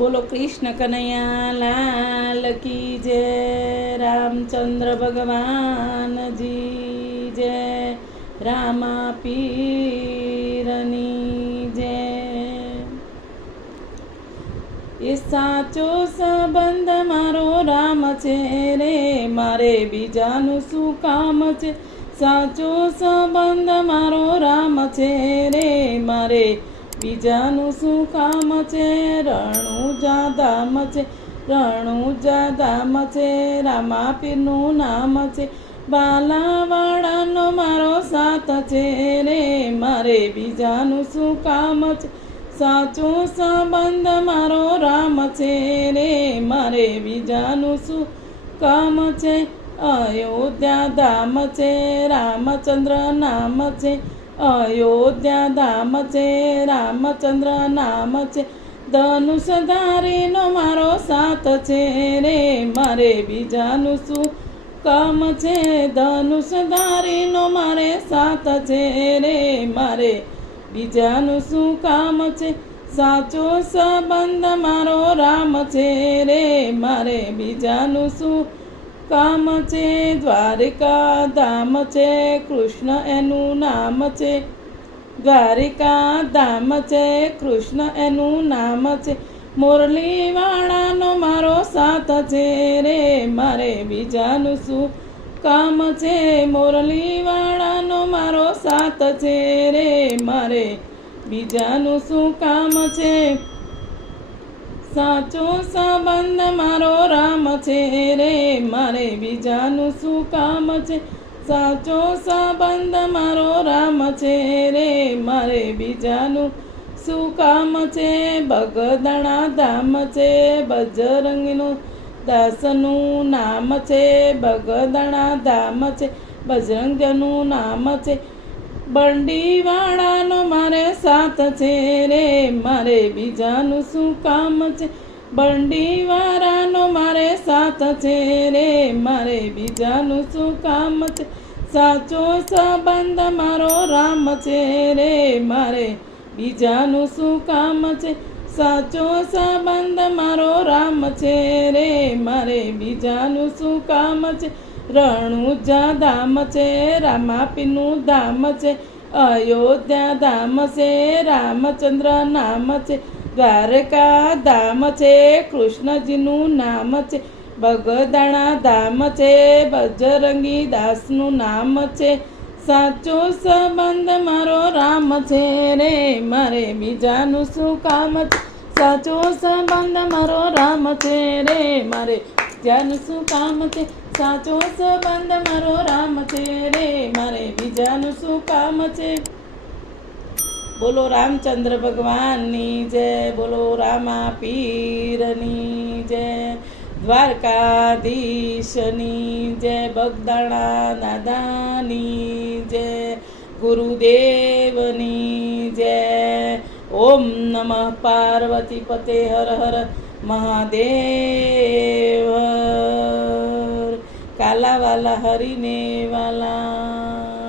બોલો કૃષ્ણ કનૈયા, લાલ કી જય, રામચંદ્ર ભગવાનજી જય, રામા પીરની જય. એ સાચો સંબંધ મારો રામ છે રે, મારે બીજાનું શું કામ છે? સાચો સંબંધ મારો રામ છે રે, મારે બીજાનું શું કામ છે, રણું જાધામ છે, રણું જાધામ છે, રામાપીરનું નામ છે, બાલાવાડાનો મારો સાથ છે રે, મારે બીજાનું શું કામ છે, સાચો સંબંધ મારો રામ છે રે, મારે બીજાનું શું કામ છે, અયોધ્યા ધામ છે, રામચંદ્ર નામ છે અયોધ્યા ધામ છે, રામચંદ્ર નામ છે ધનુષધારીનો મારો સાથ છે રે, મારે બીજાનું શું કામ છે? ધનુષધારીનો મારે સાથ છે રે, મારે બીજાનું શું કામ છે? સાચો સંબંધ મારો રામ છે રે, મારે બીજાનું શું કામ છે દ્વારિકા ધામ છે કૃષ્ણ એનું નામ છે દ્વારિકા ધામ છે કૃષ્ણ એનું નામ છે મુરલીવાળાનો મારો સાથ છે રે, મારે બીજાનું શું કામ છે? મુરલીવાળાનો મારો સાથ છે રે, મારે બીજાનું શું કામ છે? સાચો સંબંધ મારો રામ છે રે, મારે બીજાનું શું કામ છે? સાચો સંબંધ મારો રામ છે રે, મારે બીજાનું શું કામ છે? બગદણા ધામ છે, બજરંગનું દાસનું નામ છે, બગદણા ધામ છે, બજરંગનું નામ છે બંડીવાળાનો મારે સાથ છે રે, મારે બીજાનું શું કામ છે? બંડીવાળાનો મારે સાથ છે રે, મારે બીજાનું શું કામ છે? સાચો સંબંધ મારો રામ છે રે, મારે બીજાનું શું કામ છે? સાચો સંબંધ મારો રામ છે રે, મારે બીજાનું શું કામ છે? રણુજા ધામ છે રામાપીનું ધામ છે, અયોધ્યા ધામ છે, રામચંદ્ર નામ છે, દ્વારકા ધામ છે, કૃષ્ણજીનું નામ છે, બગદાણા ધામ છે, બજરંગી દાસનું નામ છે. સાચો સંબંધ મારો રામ છે રે, મારે બીજાનું શું કામ છે? સાચો સંબંધ મારો રામ છે રે, મારે બીજાનું શું કામ છે? સાચો સંબંધ મારો રામ છે રે, મારે બીજાનું શું કામ છે? બોલો રામચંદ્ર ભગવાનની જય, બોલો રામા પીરની જય, દ્વારકાધીશની જય બગદાણા દાદાની જય, ગુરુદેવની જય. ઓમ નમઃ પાર્વતી પતે હર હર મહાદેવ. કાલા વાલા હરીને વાલા